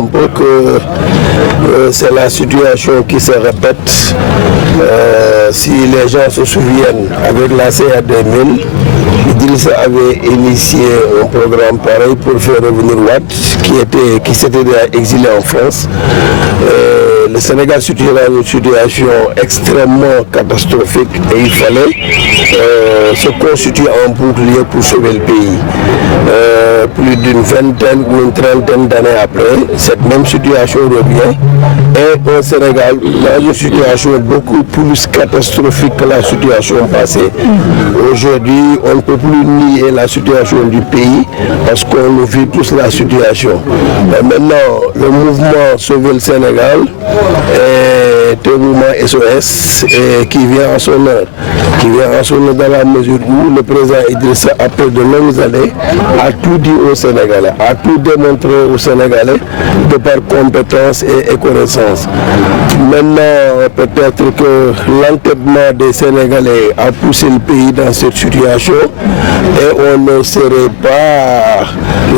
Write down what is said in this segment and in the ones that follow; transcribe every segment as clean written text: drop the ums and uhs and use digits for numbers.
un peu que c'est la situation qui se répète. Si les gens se souviennent, avec la CA 2000, Idrissa avait initié un programme pareil pour faire revenir Wade, qui s'était déjà exilé en France. Le Sénégal se trouvait dans une situation extrêmement catastrophique et il fallait se constituer en bouclier pour sauver le pays. Plus d'une vingtaine ou une trentaine d'années après, cette même situation revient et au Sénégal, dans une situation beaucoup plus catastrophique que la situation passée. Aujourd'hui, on ne peut plus nier la situation du pays parce qu'on vit tous la situation. Maintenant, le mouvement Sauver le Sénégal est un mouvement SOS qui vient en son heure. Qui vient en son heure dans la mesure où le président Idrissa, après de longues années, a tout dit aux Sénégalais, a tout démontré aux Sénégalais de par compétence et connaissance. Maintenant, peut-être que l'entêtement des Sénégalais a poussé le pays dans cette situation et on ne serait pas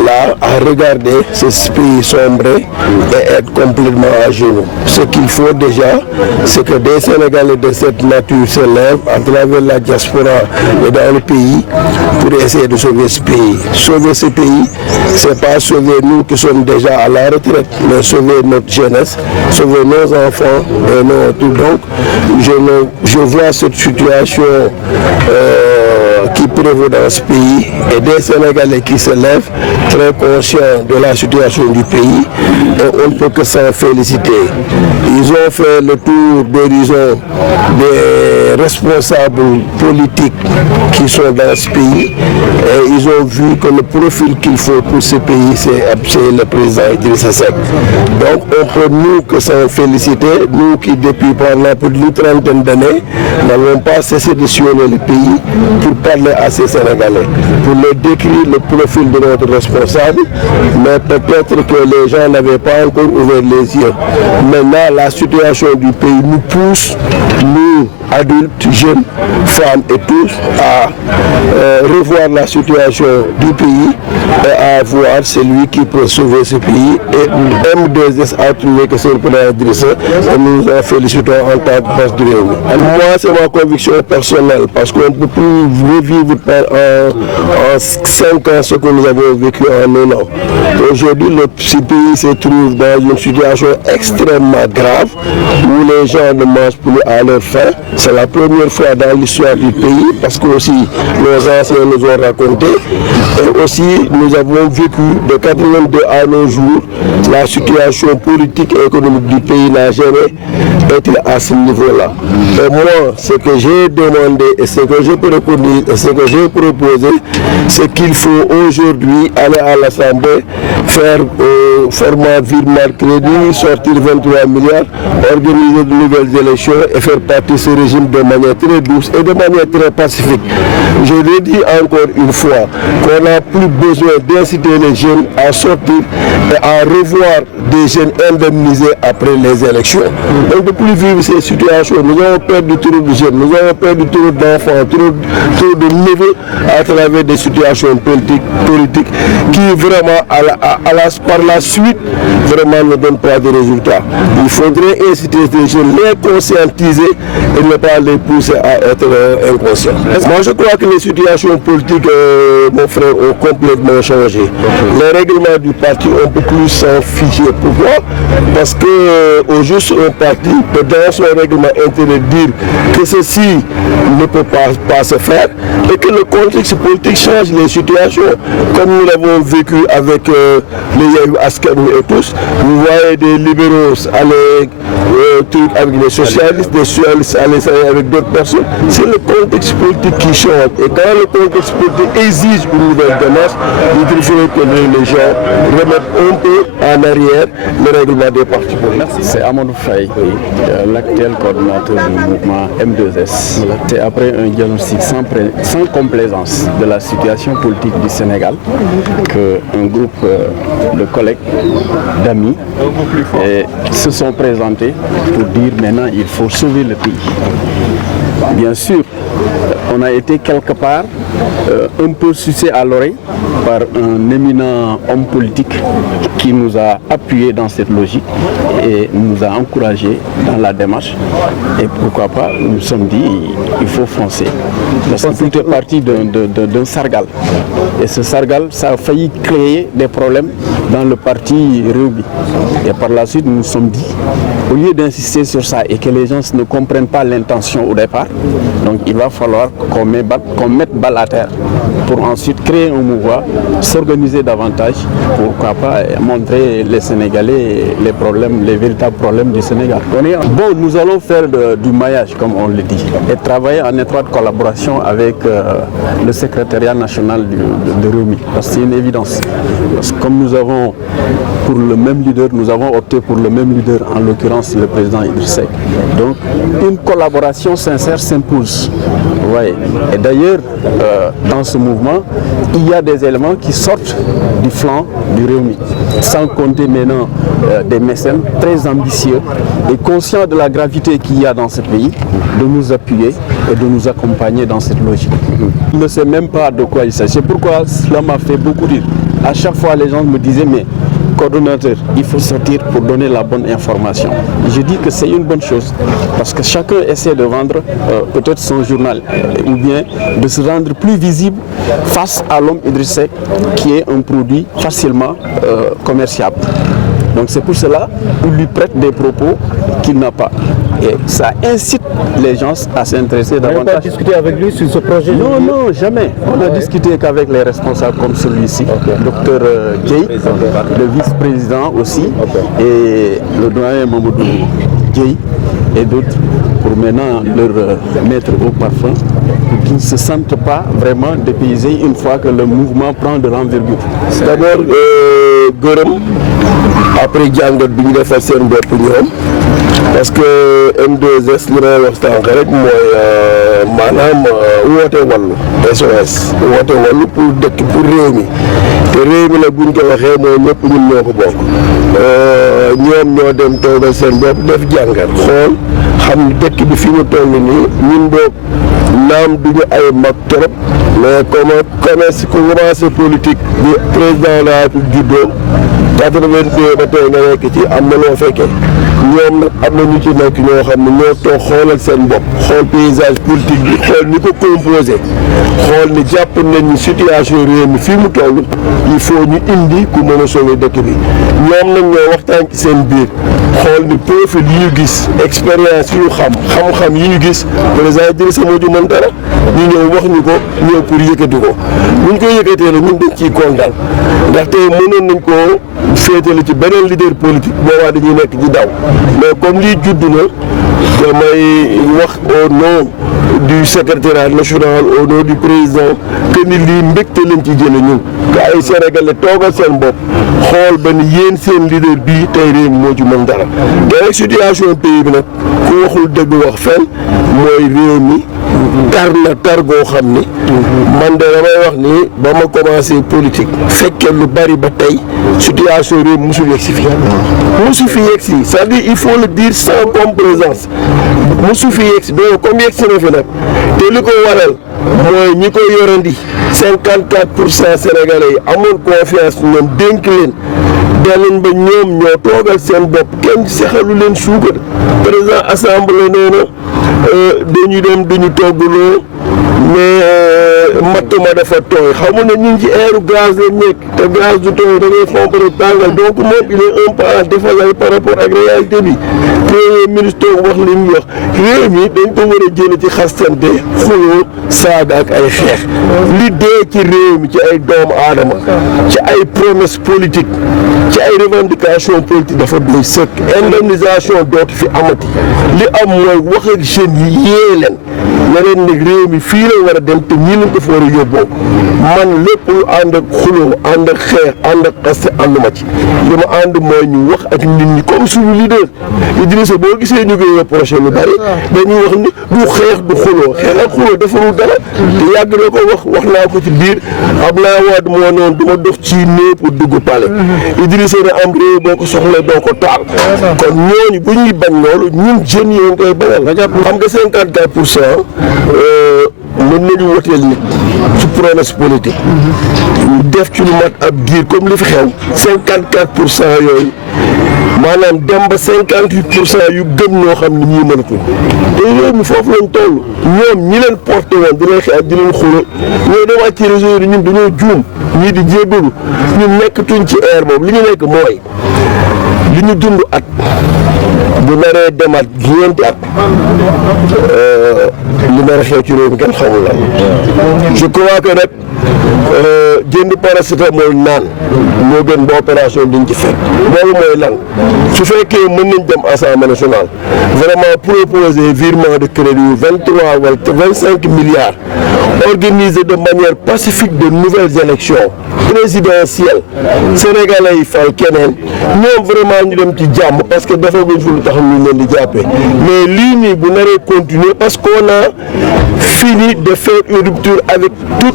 là à regarder ce pays sombrer et être complètement à genoux. Ce qu'il faut déjà, c'est que des Sénégalais de cette nature se lèvent à travers la diaspora et dans le pays pour essayer de sauver ce pays. Sauver ce pays, c'est pas sauver nous qui sommes déjà à la retraite, mais sauver notre jeunesse, sauver nos enfants et nos tout. Donc, je vois cette situation qui prévaut dans ce pays et des Sénégalais qui se lèvent très conscients de la situation du pays et on ne peut que s'en féliciter. Ils ont fait le tour d'horizon des responsables politiques qui sont dans ce pays et ils ont vu que le profil qu'il faut pour ce pays c'est le président Idrissa Seck. Donc on peut nous que s'en féliciter, nous qui depuis pendant plus d'une trentaine d'années n'avons pas cessé de sillonner le pays pour parler à ces Sénégalais, pour leur décrire le profil de notre responsable, mais peut-être que les gens n'avaient pas encore ouvert les yeux. Maintenant, la situation du pays nous pousse, nous, adultes, jeunes, femmes et tous, à revoir la situation du pays et à voir celui qui peut sauver ce pays. Et M2S a trouvé que c'est le président Idrissa et nous nous en félicitons en tant que base de réunion. Moi, c'est ma conviction personnelle parce qu'on ne peut plus revivre en 5 ans ce que nous avons vécu en 1 an. Aujourd'hui, ce pays se trouve dans une situation extrêmement grave où les gens ne mangent plus à leur faim. C'est la première fois dans l'histoire du pays parce que aussi nos anciens nous ont raconté et aussi nous avons vécu de 82 à nos jours la situation politique et économique du pays n'a jamais été à ce niveau-là. Et moi, ce que j'ai demandé et ce que j'ai préconisé et ce que j'ai proposé, c'est qu'il faut aujourd'hui aller à l'Assemblée, faire format virement crédit, sortir 23 milliards, organiser de nouvelles élections et faire partir ce régime de manière très douce et de manière très pacifique. Je l'ai dit encore une fois, qu'on n'a plus besoin d'inciter les jeunes à sortir et à revoir des jeunes indemnisés après les élections. On ne peut plus vivre ces situations. Nous avons perdu trop de jeunes, nous avons perdu trop d'enfants, trop de neveux à travers des situations politiques qui vraiment par la suite vraiment ne donnent pas de résultats. Il faudrait inciter les jeunes, les conscientiser et ne pas les pousser à être inconscients. Moi je crois que les situations politiques, mon frère, ont complètement changé. Les règlements du parti, on peut plus s'en ficher. Pourquoi? Parce que au juste un parti peut dans son règlement intérieur dire que ceci ne peut pas se faire et que le contexte politique change les situations. Comme nous l'avons vécu avec les Yahoo Askanui et tous, vous voyez des libéraux aller avec les socialistes, des socialistes aller avec d'autres personnes. C'est le contexte politique qui change. Et quand le contexte politique exige une nouvelle démarche, il faut que les gens remettent un peu en arrière le règlement des partis politiques. C'est Amadou Faye, l'actuel coordinateur du mouvement M2S. C'est après un diagnostic sans complaisance de la situation politique du Sénégal qu'un groupe de collègues, d'amis, se sont présentés pour dire maintenant il faut sauver le pays. Bien sûr, on a été quelque part un peu sucé à l'oreille par un éminent homme politique qui nous a appuyés dans cette logique et nous a encouragés dans la démarche. Et pourquoi pas, nous nous sommes dit, il faut foncer. Parce que tout est parti d'un sargal. Et ce sargal, ça a failli créer des problèmes dans le parti Rewmi. Et par la suite, nous nous sommes dit, au lieu d'insister sur ça et que les gens ne comprennent pas l'intention au départ, donc il va falloir qu'on mette balle à terre pour ensuite créer un mouvement, s'organiser davantage, pourquoi pas montrer les Sénégalais les problèmes, les véritables problèmes du Sénégal. Bon, nous allons faire du maillage, comme on le dit, et travailler en étroite collaboration avec le secrétariat national de Rewmi. Parce que c'est une évidence. Parce que comme nous avons pour le même leader, nous avons opté pour le même leader, en l'occurrence le président Idriss Seck. Donc une collaboration sincère s'impose. Ouais. Et d'ailleurs, dans ce mouvement, il y a des éléments qui sortent du flanc du Rewmi, sans compter maintenant des mécènes très ambitieux et conscients de la gravité qu'il y a dans ce pays, de nous appuyer et de nous accompagner dans cette logique. Je ne sais même pas de quoi il s'agit. C'est pourquoi cela m'a fait beaucoup rire. À chaque fois, les gens me disaient, mais coordonnateur, il faut sortir pour donner la bonne information. Je dis que c'est une bonne chose parce que chacun essaie de vendre peut-être son journal ou bien de se rendre plus visible face à l'homme Idriss Seck qui est un produit facilement commerciable. Donc c'est pour cela qu'il lui prête des propos qu'il n'a pas. Et ça incite les gens à s'intéresser davantage. Vous n'avez pas discuté avec lui sur ce projet? Non, non, jamais. On n'a discuté qu'avec les responsables comme celui-ci, Dr Dieye, le vice-président aussi, et le doyen Mamadou Dieye et d'autres, pour maintenant leur mettre au parfum, pour qu'ils ne se sentent pas vraiment dépaysés une fois que le mouvement prend de l'envergure. D'abord, gërëm après jàngat bi ñu defal seen bopp ñoom parce que M2S li may wax sànq rek mooy maanaam woote wàllu SOS woote wàllu pour dëkk pour réew mi te réew mi nag buñ ko waxee mooy ñëpp ñun ñoo ko bokk ñoom ñoo dem toogal seen bopp def jàngat xool xam ni dëkk bi fi mu toll nii ñun boog naam duñu ay mag trop mais commencé politique bi président la République juddoo 82 ba tey nga nekk ci am na loo fekkee ñoom nag am na ñu ci nekk ñoo xam ne ñoo toog xoolal seen bopp xool paysage politique bi xool ni ko composé xool ni jàpp nañ ni situation réew mi fii mu toll il faut ñu indi ku mën a sauver dëkk bi ñoom nag ñoo waxtaan ci seen biir xool ni profil yi ñu gis expérience yi ñu xam-xam yi ñu gis président Idrissa moo ju mën dara ñu ñëw wax ñu ko ñëw pour yëkkati ko buñ ko yëkkatee la ñun dañ ciy kontaan ndaxte mënoon nañ koo féetale ci beneen leader politique boobaa dañuy nekk ci daw mais comme lii judd na damay wax au nom du secrétariat national au nom du président que ni lii mbégte lañ ci jële ñun que ay Sénégalais toogal seen bopp xool ba ni yéen seen leader bii tey réew mi moo ci mën dara te rek situation pays bi nag ku waxul dëgg wax fenn mooy réew mi tar na tar goo xam ni man de damay wax ni ba ma commencé politique fekkee lu bari ba tey situation réew musul yegg si fii musu fi yegg si c'est-à-dire il faut le dire sans complaisance musu fi yegg si donc comme yegg si na fi nag te li ko waral mooy ñi ko yorandi 54% sénégalais yi amoon confiance ñoom dénk leen danañ ba ñoom ñoo toogal seen bopp kenn sexalu leen suukar président assemblée nee na dañu dem duñu toggaloo mais matt ma dafa tooy xamu ne ñu ngi ci aéru gaz la nekk te gaz du tooy da ngay fomp rek tàngal donc moom il est un peu en déphasage par rapport ak réalité bi premier ministre wax li mu wax réew mi dañ ko war a jële ci xastante xuloo saaga ak ay xeex li dee ci réew mi ci ay doomu aadama ci ay promesse politique ci ay revendication politique dafa doy sëkk indemnisation dootu fi amati li am mooy wax ak jeunes yi yee leen ne leen nag réew mi fii la war a dem te ñii lañ ko fa war a yóbboo man lépp lu ànd ak xuloo ànd ak xeex ànd ak xaste ànduma ci li ma ànd mooy ñu wax ak nit ñi comme suñu leader Idrissa boo gisee ñu koy reproché lu bari dañuy wax ni du xeex du xuloo xeex ak xuloo defalul dara te yàgg na ko wax naa ko ci biir Abdoulaye Wade moo noonu du ma dox ci néew pour dugg palais Idrissa ne am réew boo ko soxla doo ko taal kon ñooñu bu ñuy bañ loolu ñun jeunes yi koy bañal xam nga 54% mën nañu woteel nit ci promesse politique ñu def ci lu mat ab diir comme li fi xew 54% yooyu maanaam dem ba 58% yu gëm ñoo xam ne ñii mënatul te réew mi foofu lañ toll ñoom ñi leen porté woon di leen xeex di leen xuloo ñoo demaat ci réseau yi ñun dañoo juum ñii di jébbalu ñun nekkatuñ ci air boobu li ñu nekk mooy li ñu dund at bu naree demaat ñeenti at li nar a xew ci réew mi kenn xamul la je crois que nag jënd paracétamol naan moo gën ba opération diñ ci fekk loolu mooy lan su fekkee mën nañ dem assemblée nationale vraiment proposer virement de crédit 23 wala 25 milliards organiser de manière pacifique de nouvelles élections présidentielles sénégalais yi fal keneen ñoom vraiment ñu dem ci jàmm parce que dafa guñ fi lu tax ñu leen di jàppee mais lii nii bu naree continuer parce qu'on a fini de faire une rupture avec tous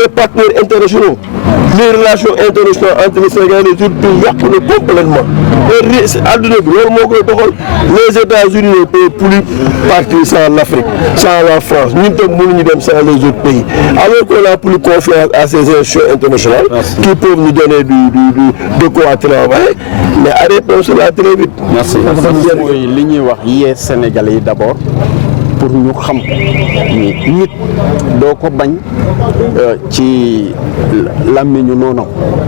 les partenaires internationaux. Les relations internationales entre le Sénégal et les autres pays yàqu na complètement te àdduna bi loolu moo koy doxal les États-Unis ne peuvent plus partir sans l'Afrique sans la France ñun tam mënuñu dem sans les autres pays alors qu'on a plus confiance à ces institutions internationales qui peuvent nous donner de quoi travailler mais arrêtons cela très vite. Merci. mooy li ñuy wax yee Sénégalais yi d'abord pour ñu xam ni nit doo ko bañ ci làmmiñu noonam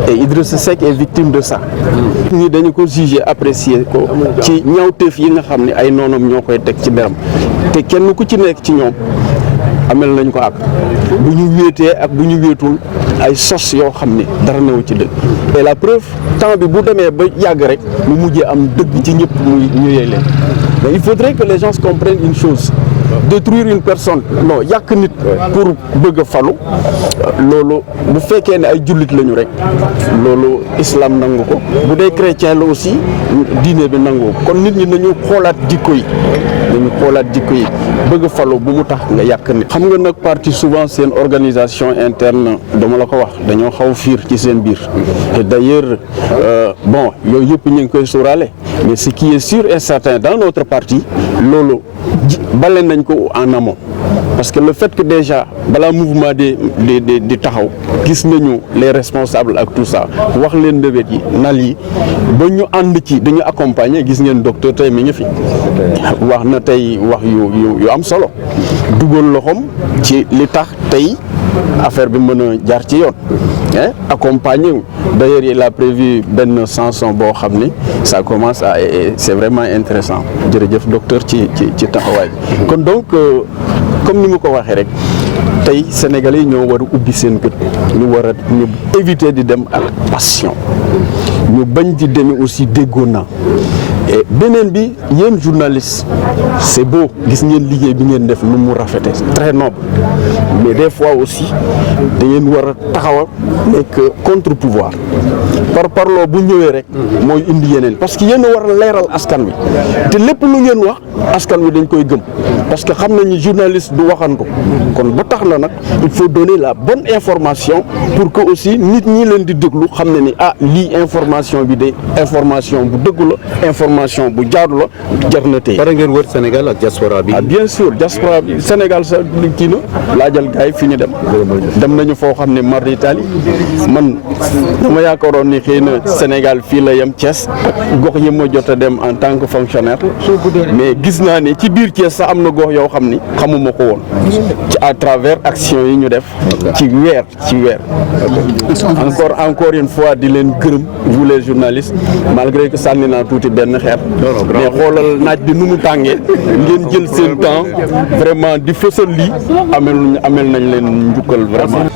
et Idrissa Seck est victime de ça. ñi dañu ko juger apprécier ko ci ñaawteef yi nga xam ne ay noonam ñoo koy teg ci deram te kenn ku ci nekk ci ñoom amel nañ ko ak bu ñu wéetee ak bu ñu wéetul ay sos yoo xam ne dara newu ci dëgg et la preuve temps bi bu demee ba yàgg rek mu mujjee am dëgg ci ñëpp ñu yey leen mais il faudrait que les gens comprennent une chose. Détruire une personne non yàq nit pour bëgg a falu loolu bu fekkee ne ay jullit lañu rek loolu islam nangu ko bu dee chrétien la aussi diine bi nangu ko kon nit ñi nañu xoolaat jikko yi bëgg a falu bu mu tax nga yàq nit. xam nga nag parti souvent seen organisation interne dama la ko wax dañoo xaw fiir ci seen biir et d'ailleurs bon yooyu yëpp ñu ngi koy sóoraale mais ce qui est sûr et certain dans notre parti loolu bale nañ ko en amont parce que le fait que déjà balaa mouvement di taxaw gis nañu les responsables ak tout ça wax leen mbébét yi nal yi ba ñu ànd ci dañu accompagner gis ngeen docteur tey mi ngi fi wax na tey wax yu am solo dugal loxoom ci li tax tey affaire bi mën a jaar ci yoon accompagner wu d'ailleurs il a prévu benn chanson boo xam ni ça commence à c'est vraiment intéressant jërëjëf docteur ci taxawaay bi kon donc comme ni mu ko waxee rek tey Sénégalais yi ñoo war a ubbi seen gët ñu éviter di dem ak passion ñu bañ di demee aussi déggoo na et beneen bi yéen journaliste c'est beau gis ngeen liggéey bi ngeen def nu mu rafete très noble mais des fois aussi da ngeen war a taxaw nekk contre pouvoir parloo bu ñëwee rek mooy indi yeneen parce que yéen a war a leeral askan wi te lépp lu ngeen wax askan wi dañ koy gëm parce que xam nañu journaliste du waxantu kon ba tax na nag il faut donner la bonne information pour que aussi nit ñi leen di déglu xam ne ni lii information bi de information bu dëggu la information bu jaadu la jar na tey. pare ngeen wër Sénégal ak diaspora bi. Bien sûr diaspora bi Sénégal sa kii na laajal gars yi fi ñu dem nañu foo xam ne mar d'Italie man dama yaakaaroon ni xëy na Sénégal fii la yem Thiès gox yi ma jot a dem en tant que fonctionnaire mais gis naa ne ci biir Thiès sax am na gox yoo xam ni xamuma ko woon ci à travers action yi ñu def ci weer encore une fois di leen gërëm vous les journalistes malgré que sànni naa tuuti benn xeer mais xoolal naaj bi nu mu tàngee ngeen jël seen temps vraiment di fësal lii amel nañ leen njukkal vraiment.